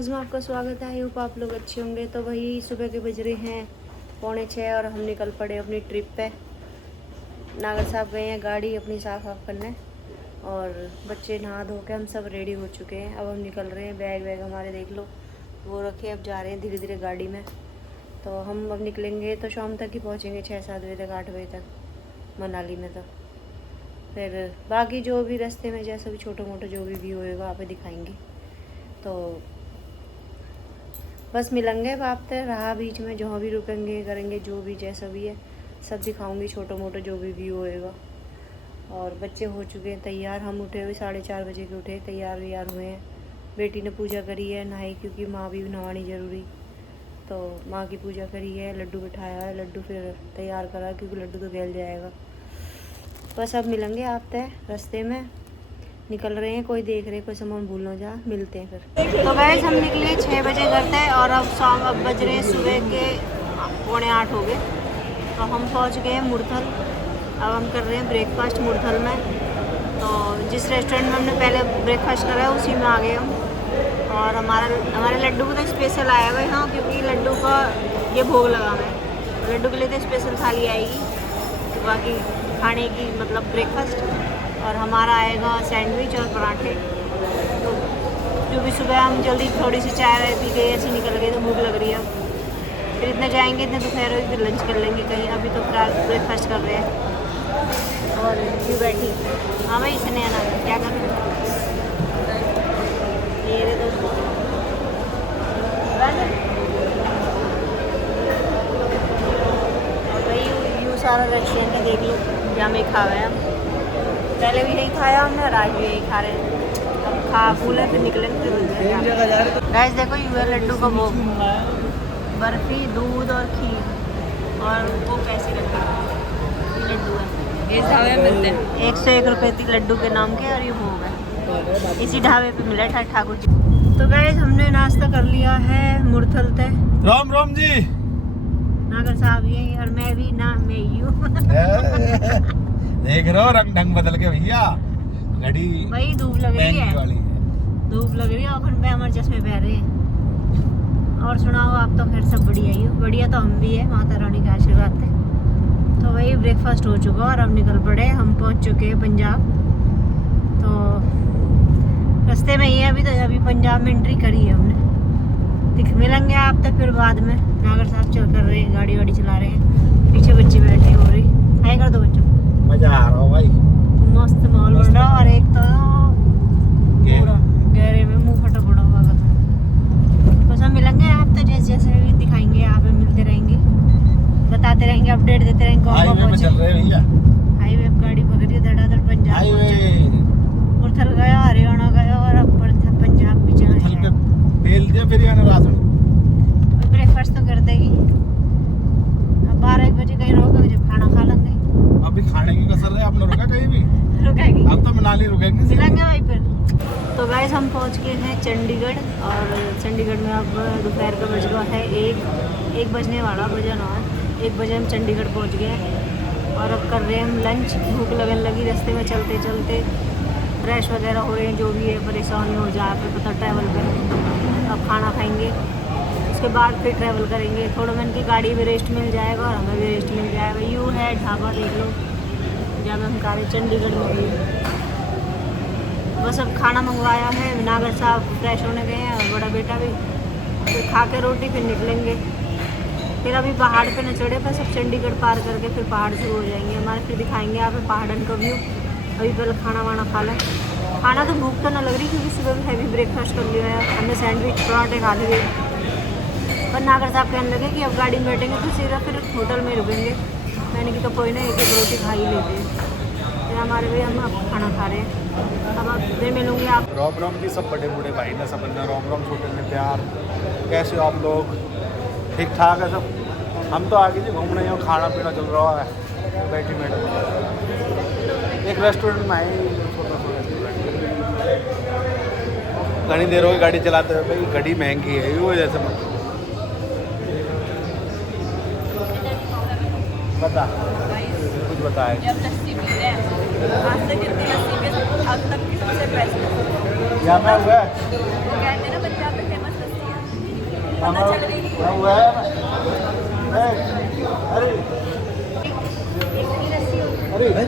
Vlogs में आपका स्वागत है। आई होप आप लोग अच्छे होंगे। तो वही सुबह के बज रहे हैं 6:45 और हम निकल पड़े अपनी ट्रिप पे। नागर साहब गए हैं गाड़ी अपनी साफ करने और बच्चे नहा धो के हम सब रेडी हो चुके हैं। अब हम निकल रहे हैं। बैग वैग हमारे देख लो वो रखे, अब जा रहे हैं धीरे धीरे गाड़ी में। तो हम अब निकलेंगे तो शाम तक ही पहुँचेंगे, 6-7 बजे तक, 8 बजे तक मनाली में। तो फिर बाकी जो भी रास्ते में जैसा भी छोटा मोटा जो भी व्यू होएगा वहाँ पे दिखाएंगे। तो बस मिलेंगे वहाँ पे, रहा बीच में जहाँ भी रुकेंगे करेंगे, जो भी जैसा भी है सब दिखाऊंगी, छोटा मोटा जो भी व्यू होएगा। और बच्चे हो चुके हैं तैयार। हम उठे हुए 4:30 बजे के उठे, तैयार व्यार हुए हैं। बेटी ने पूजा करी है, नहाई, क्योंकि माँ भी नहानी ज़रूरी। तो माँ की पूजा करी है, लड्डू बिठाया है, लड्डू फिर तैयार करा क्योंकि लड्डू तो गल जाएगा। बस अब मिलेंगे आप तय रास्ते में, निकल रहे हैं। कोई देख रहे कोई सामान भूल ना जा, मिलते हैं फिर। तो गैस हम निकले 6 बजे घर थे और अब बज रहे सुबह के 7:45 हो गए। तो हम पहुंच गए हैं मुरथल। अब हम कर रहे हैं ब्रेकफास्ट मुरथल में। तो जिस रेस्टोरेंट में हमने पहले ब्रेकफास्ट करा है उसी में आ गए हम। और हमारे लड्डू को तो स्पेशल आया हुआ है यहाँ, क्योंकि लड्डू का ये भोग लगा हुआ है। लड्डू के लिए तो स्पेशल थाली आएगी बाकी खाने की, मतलब ब्रेकफास्ट। और हमारा आएगा सैंडविच और पराठे। तो जो भी सुबह हम जल्दी थोड़ी सी चाय वाय पी के ऐसे निकल गए, तो भूख लग रही है। फिर इतने जाएंगे, इतने दोपहर होगी, फिर लंच कर लेंगे कहीं। अभी तो फिलहाल ब्रेकफास्ट कर रहे हैं और क्यों बैठी। हाँ भाई इसने आना क्या कर मेरे दोस्त भाई यूँ सारा रेस्टोरेंट है, देख लो जहाँ में खा हुआ है। पहले भी यही खाया हमने और आज भी यही खा रहे हैं। अब खा फूले फिर निकलेंगे फिर गैस। देखो ये लड्डू का वो बर्फी, दूध और खीर और वो पैसे रखे लड्डू है। इस ढाबे में मिलते हैं 101 रुपये लड्डू के नाम के, और ये भोग है इसी ढाबे पे मिला था ठाकुर जी। तो गैस हमने नाश्ता कर लिया है मुरथल तय। राम राम जी। नागर साहब ये और मैं भी ना, मैं यूँ देख रहे हो रंग ढंग बदल के भैया। घड़ी भाई धूप लग रही है, धूप लग रही है और पे हमारे चश्मे पहन रहे हैं। और सुनाओ आप, तो खैर सब बढ़िया ही हो। बढ़िया तो हम भी है, माता रानी का आशीर्वाद है। तो वही ब्रेकफास्ट हो चुका और अब निकल पड़े। हम पहुंच चुके हैं पंजाब। तो रास्ते में ही है अभी। तो अभी पंजाब में एंट्री करी है हमने। मिलेंगे आप तक फिर बाद में। नागर साहब चल कर रहे हैं, गाड़ी वाड़ी चला रहे हैं, पीछे बच्चे बैठे हो रही। हाय कर दो बच्चों, मजा आ रहा हो भाई, मस्त माहौल बन रहा। और एक तो पूरा गहरे में मुंह फटा पड़ा हुआ था। बस हम मिलेंगे आप तो, जैसे जैसे भी दिखाएंगे आप मिलते रहेंगे, बताते रहेंगे, अपडेट देते रहेंगे। हाईवे में चल रहे भैया, हाईवे गाड़ी पकड़ी धड़ाधड़ पंजाब हाईवे मुरथल गया, हरियाणा गया और अब पंजाब भी चला जाए। बेल दे फिर आना रात में ब्रेकफास्ट तो कर देगी। अब 12-1 बजे कहीं रोकेंगे, जब खाना खा लेंगे। अभी खाने की कसर है, आपने रुका कहीं भी? रुकेगी, अब तो मनाली रुकेंगे, मिलेंगे भाई फिर। तो गाइस हम पहुंच गए हैं चंडीगढ़। और चंडीगढ़ में अब दोपहर का बज रहा है 1 बजने वाला, बजा ना 1 बजे हम चंडीगढ़ पहुंच गए हैं। और अब कर रहे हैं हम लंच। भूख लगने लगी रास्ते में चलते चलते, फ्रेश वगैरह हो रहे हैं, जो भी है परेशानी हो जाए पे पता ट्रैवल पर। अब खाना खाएंगे, उसके बाद फिर ट्रैवल करेंगे। थोड़ा मन की गाड़ी में रेस्ट मिल जाएगा और हमें भी रेस्ट मिल जाएगा। यूँ है ढाबा, देख लो जहाँ हम खा रहे चंडीगढ़ में भी। बस अब खाना मंगवाया है, नागर साहब फ्रेश होने गए हैं और बड़ा बेटा भी। फिर खा के रोटी फिर निकलेंगे। फिर अभी पहाड़ पे न चढ़े, बस अब चंडीगढ़ पार करके फिर पहाड़ शुरू हो जाएंगे हमारे। फिर दिखाएंगे आप पहाड़न का व्यू। अभी पहले खाना वाना खा लें। खाना तो भूख तो ना लग रही, क्योंकि सुबह भी हैवी ब्रेकफास्ट कर लिया है हमने, सैंडविच पराठे खा लिए। पर नागर साहब कहने लगे कि अब गाड़ी में बैठेंगे तो सीधा फिर होटल में रुकेंगे। मैंने कि तो कोई ना, एक रोटी खा ही लेते हैं। फिर हमारे भी हम अब खाना खा रहे हैं। अब फिर मिलूँगी आप। राम राम जी सब बड़े बूढ़े भाई ने सब ने राम राम, छोटे ने प्यार। कैसे हो आप लोग? ठीक ठाक है सब। हम तो आगे जी घूमने हैं, खाना पीना चल रहा है बैठी मैडम। एक रेस्टोरेंट में आए, छोटा सा रेस्टोरेंट। घनी देर हो गई गाड़ी चलाते हुए भाई, गाड़ी महंगी है वो जैसे मत बता, कुछ बताए। जब लस्सी पी रहे हैं, आज तक कितनी लस्सी के आज तक की सबसे बेस्ट यहाँ पे हुआ कहते हैं ना पंजाब में फेमस लस्सी पता चल रही है। हुआ है अरे अरे ये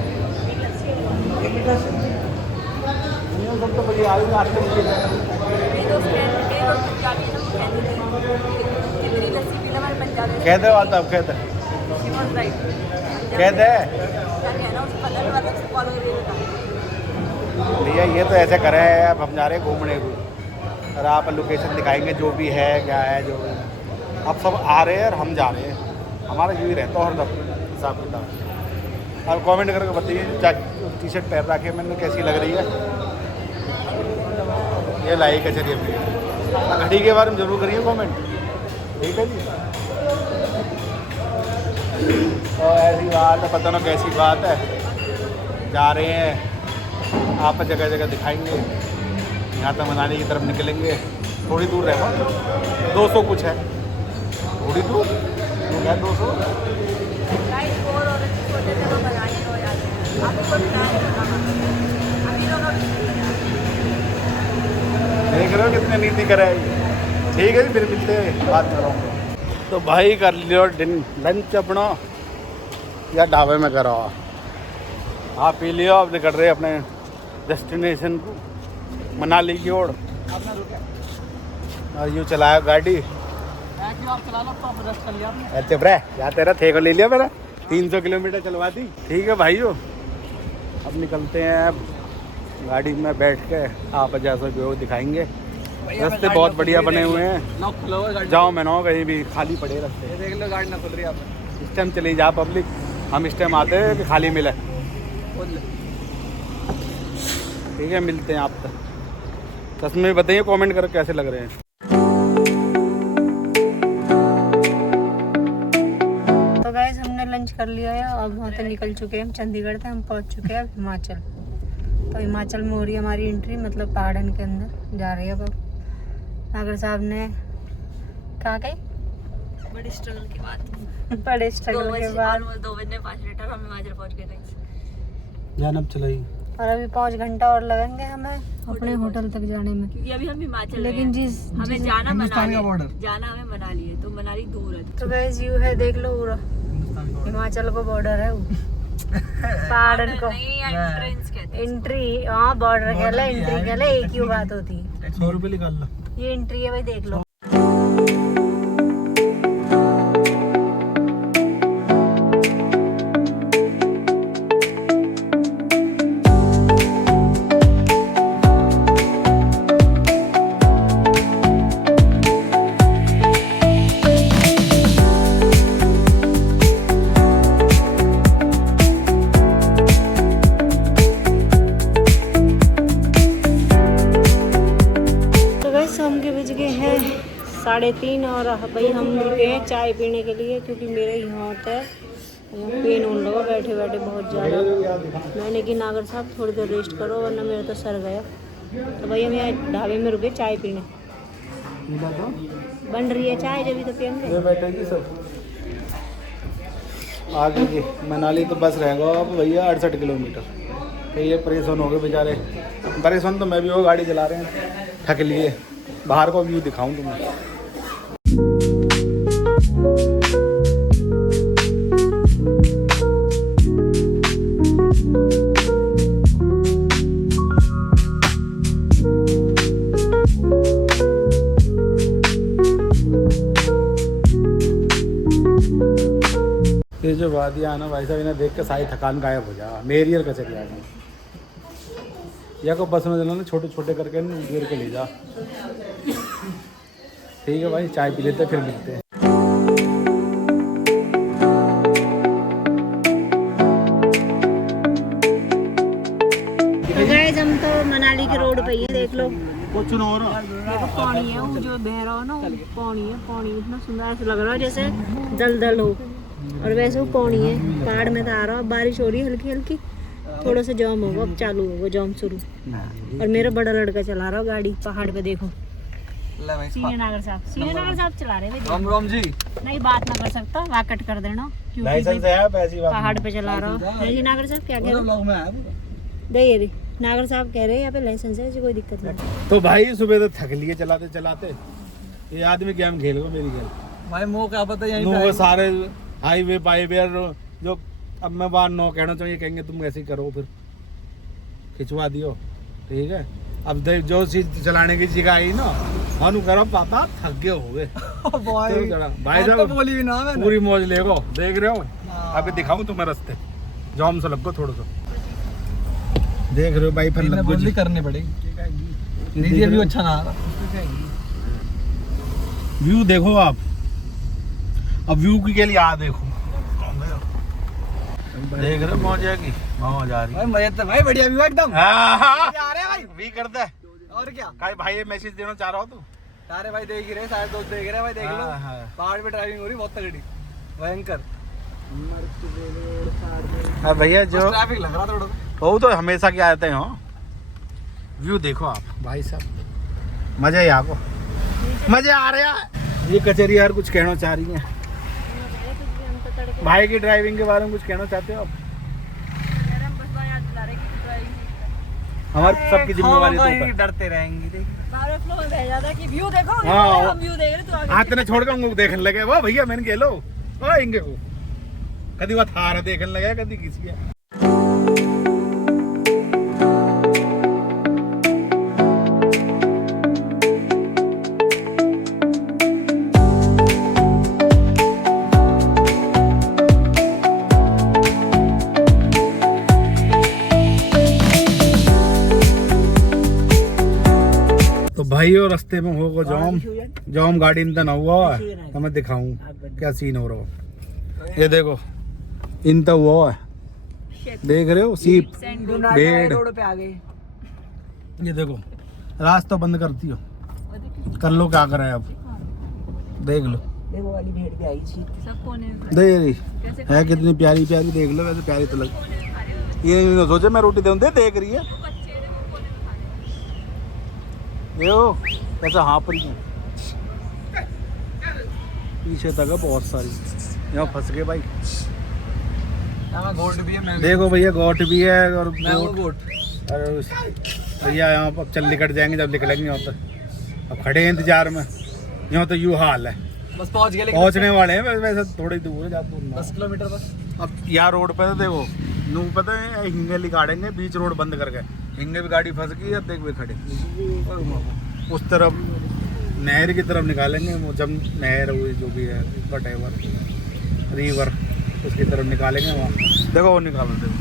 सब तो बढ़िया आज नाश्ते में मेरी दोस्त पंजाबी है ना, वो कहती थी कि मेरी लस्सी पीना, हमारे पंजाबी कह दे बात अब कह दे राइट कह दे क्या कहना, उसको पता नहीं, मतलब उसको फॉलो करिए। भैया ये तो ऐसे करे हैं, अब हम जा रहे हैं घूमने को और आप लोकेशन दिखाएंगे जो भी है क्या है जो अब सब आ रहे हैं और हम जा रहे हैं, हमारा यू ही रहता है हरदम हिसाब किताब। आप कमेंट करके बताइए टी शर्ट पहन रखी है मैंने कैसी लग रही है। ये लाइक है चलिए भैया, घड़ी के बारे में जरूर करिए कमेंट, ठीक है जी। तो ऐसी बात है, पता ना कैसी बात है, जा रहे हैं आप जगह जगह दिखाएंगे। यहाँ तक मनाली की तरफ निकलेंगे, थोड़ी दूर रहेगा 200 कुछ है, थोड़ी दूर है 200। गाइस बोर हो रहे थे, सोचे थे लोग बनाने हो जाते हैं, आप इसको प्लान करना अभी लोग देख रहे हो कितने नीति कराए। ठीक है जी, फिर मिलते हैं, बात कर रहा हूँ। तो भाई कर लियो लंच अपना या ढाबे में करा, आप पी लियो, अब निकल रहे अपने डेस्टिनेशन को मनाली की ओर। और यूँ चलाया गाड़ी, अच्छा ब्रे या तेरा थे को ले लिया मेरा 300 किलोमीटर चलवा दी। ठीक है भाइयों, अब निकलते हैं, अब गाड़ी में बैठ के आप जैसा जो दिखाएंगे। रास्ते बहुत बढ़िया बने हुए हैं, जाओ मैं ना कहीं भी खाली पड़े रास्ते, देख लो गाड़ी ना खुल रही है। आप इस टाइम चली जा पब्लिक, हम इस टाइम आते हैं कि खाली मिले। ठीक है, मिलते हैं आप तक। सच में बताइए कमेंट करके कैसे लग रहे हैं। तो गाइस हमने लंच कर लिया है, अब वहाँ से निकल चुके हैं, हम चंडीगढ़ से हम पहुँच चुके हैं अब हिमाचल। तो हिमाचल में हो रही है हमारी एंट्री, मतलब पहाड़न के अंदर जा रही है। अब नागर साहब ने कहा गई बड़ी स्ट्रगल के बाद, बड़े स्ट्रगल के बाद 2 बजने 5 मिनट हम हिमाचल पहुंच गए गाइस। जानब चलाई और अभी 5 घंटा और लगेंगे हमें अपने होटल तक जाने में। क्योंकि अभी हम हिमाचल में लेकिन हैं। हमें जिस जाना हिंदुस्तान का मनाली, border। जाना हमें मनाली है, तो मनाली दूर है। तो गाइस व्यू है, देख लो पूरा हिमाचल को बॉर्डर है वो पहाड़न को नहीं, एंट्रेंस कहते हैं। एंट्री, हाँ बॉर्डर कहला एंट्री कहला, एक ही बात होती है। 100 रुपये निकाल लो। ये एंट्री है भाई, देख लो। शाम के बज गए हैं 3:30 और भाई हम रुके हैं चाय पीने के लिए, क्योंकि मेरा यहाँ होता है पेन होने लगा बैठे बैठे बहुत ज़्यादा। मैंने कि नागर साहब थोड़ी देर रेस्ट करो वरना मेरा तो सर गया। तो भाई हम यहाँ ढाबे में रुके चाय पीने, बन रही है चाय जब तो पियेंगे। बैठेगी सब आगे की मनाली तो बस रहेगा अब भैया 68 किलोमीटर। तो ये परेशान हो गए बेचारे, परेशान तो मैं भी हो, गाड़ी चला रहे हैं, थक लिए। बाहर को व्यू दिखाऊं तुम्हें। ये जो वादियाँ ना भाई साहब, इन्हें देख के सारी थकान गायब हो जा। मेरी और कचरी आ गई या को बस में चलो ना, छोटे छोटे करके दूर के ले जा। ठीक है भाई, चाय पी लेते फिर मिलते हैं। तो गाइस हम तो मनाली के रोड पे ही है, देख लो कुछ ना हो रहा, देखो पानी है वो जो बह रहा हो ना, वो पानी है। पानी इतना सुंदर ऐसा लग रहा है जैसे दलदल हो, और वैसे वो पानी है। पहाड़ में तो आ रहा है, बारिश हो रही है हल्की हल्की, थोड़ा सा जाम होगा, अब चालू होगा जाम शुरू। और मेरा बड़ा लड़का चला रहा है गाड़ी पहाड़ पे, देखो सीनियर नागर साहब चला रहे हैं। राम राम जी, नहीं बात ना कर सकता, वहाँ कट कर देना, क्योंकि लाइसेंस है आप ऐसी बात पहाड़ पे चला रहा है जी। नागर साहब क्या कह रहे हैं? दे नागर साहब कह रहे हैं यहाँ पे लाइसेंस है, ऐसी कोई दिक्कत नहीं। तो भाई सुबह तो थक लिए चलाते चलाते, ये आदमी गेम खेलेगा मेरी गेम भाई मो क्या पता यहीं नो पे वो सारे हाईवे बाईवे जो अब मैं बार नो कहना चाहिए कहेंगे तुम ऐसे ही करो फिर खिंचवा दियो ठीक है। अब जो चीज चलाने की जगह आई ना हम करो पापा थक गए हो गए भाई तो बोली भी ना मैंने। पूरी मौज लेगो देख रहे हो। हाँ। अभी दिखाऊं तुम्हें रास्ते जाम से लगो थोड़ा सा देख रहे हो भाई फिर लगो जी करनी पड़ेगी नीचे भी अच्छा ना आ रहा। व्यू देखो आप अब व्यू के लिए आ देखो देख रहे हो मौज है की मौज आ रही भाई मजा तो भाई बढ़िया व्यू एकदम है मजा आ रहे हैं भाई। वी करता है और क्या भाई भाई ये मैसेज देना चाह रहा हो तू सारे भाई देख ही रहे सारे दोस्त देख रहे हैं भाई देख लो हाँ, हाँ। पहाड़ पे ड्राइविंग हो रही बहुत तगड़ी भयंकर अब भैया जो ट्रैफिक लग रहा थोड़ा सा। वो तो हमेशा की आते हैं हो व्यू देखो आप भाई साहब मजा ही आपको मजे आ रहे हैं। ये कचहरी यार कुछ कहना चाह रही है भाई की ड्राइविंग के बारे में कुछ कहना चाहते हो आप? हमारी सबकी जिम्मेवारी तो ऊपर डरते रहेंगे देख हमारे फ्लो में भेजा था कि व्यू देखो हाँ। हम व्यू देख रहे तो आगे हाथ ने छोड़ कर देखने लगे वाह भैया मैंने कह लो वाह इंगे को कभी वो थार देखने लगा कभी किसी है। तो भाई और रास्ते में होगा जाम गाड़ी इंतन हुआ है तो मैं दिखाऊं क्या सीन हो रहा हो। ये देखो इंता हुआ है देख रहे हो सीप भेड़ रोड पे आ गए। ये देखो रास्ता बंद करती हो कर लो क्या करे अब देख लो देखो वाली भेड़ भी आई थी सबको ने दे रही है कितनी प्यारी प्यारी देख लो वैसे प्यारी तो लग ये नहीं सोचे मैं रोटी दूं दे देख रही है यो कैसा हाँ पर है पीछे तक है बहुत सारी यहाँ फंस गए भाई। यहाँ गोट भी है देखो भैया गोट भी है और गोट और भैया यहाँ पर चल निकट जाएंगे जब निकलेंगे यहाँ पर अब खड़े हैं इंतजार में यहाँ तो यूँ हाल है बस पहुंच गए पहुँचने वाले हैं वैसे थोड़ी दूर है ज़्यादा दूर 10 किलोमीटर बस। अब यहाँ रोड पे तो देखो नू पता है हिंगे निकालेंगे बीच रोड बंद कर गए हिंगे भी गाड़ी फंस गई अब देख वे खड़े उस तरफ नहर की तरफ निकालेंगे वो जब नहर हुई जो भी है वटेवर रिवर उसकी तरफ निकालेंगे वहाँ देखो वो निकालो देखो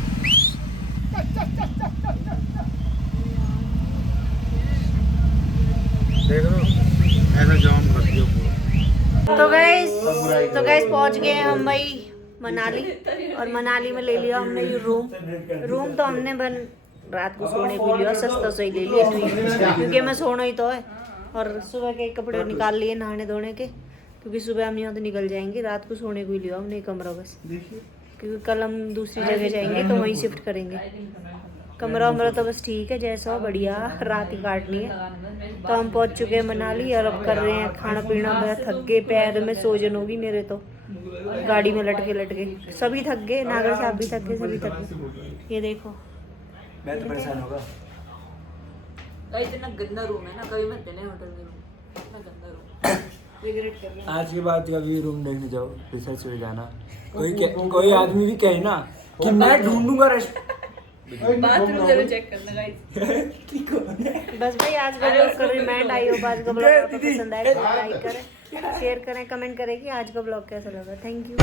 देख लो ऐसा जाम कर दिया पूरा। तो गैस पहुंच गए हम भाई मनाली और मनाली में ले लिया हमने ये रूम तो हमने रात को सोने के लिए सस्ता से ही ले लिया क्योंकि मैं सोना ही तो है और सुबह के कपड़े निकाल लिए नहाने धोने के क्योंकि सुबह हम यहाँ तो निकल जाएंगे रात को सोने को ही लिया हमने कमरा बस क्योंकि कल हम दूसरी जगह जाएंगे तो वहीं शिफ्ट करेंगे। कमरा वमरा तो बस ठीक है जैसा हो बढ़िया रात ही काटनी है। तो हम पहुंच चुके हैं मनाली और अब कर रहे हैं खाना पीना। मैं थक गए पैर में सोजन होगी मेरे तो गाड़ी में लटके सभी थक गए नागर साहब भी थक गए सभी थक गए। ये देखो मैं तो परेशान होगा इतना गंदा रूम है ना कभी मत देना होटल में रूम इतना गंदा रूम रिग्रेट कर रहे हैं। आज के बाद कभी रूम देखने जाओ रिसर्च में जाना कोई आदमी भी कहे ना कि मैं ढूंढूंगा बाथरूम जरूर चेक करना गाइस। बस भाई आज का ब्लॉग का रिमाइंड आई हो आज का ब्लॉग आपको पसंद आए तो लाइक करें शेयर करें कमेंट करें कि आज का ब्लॉग कैसा लगा। Thank you.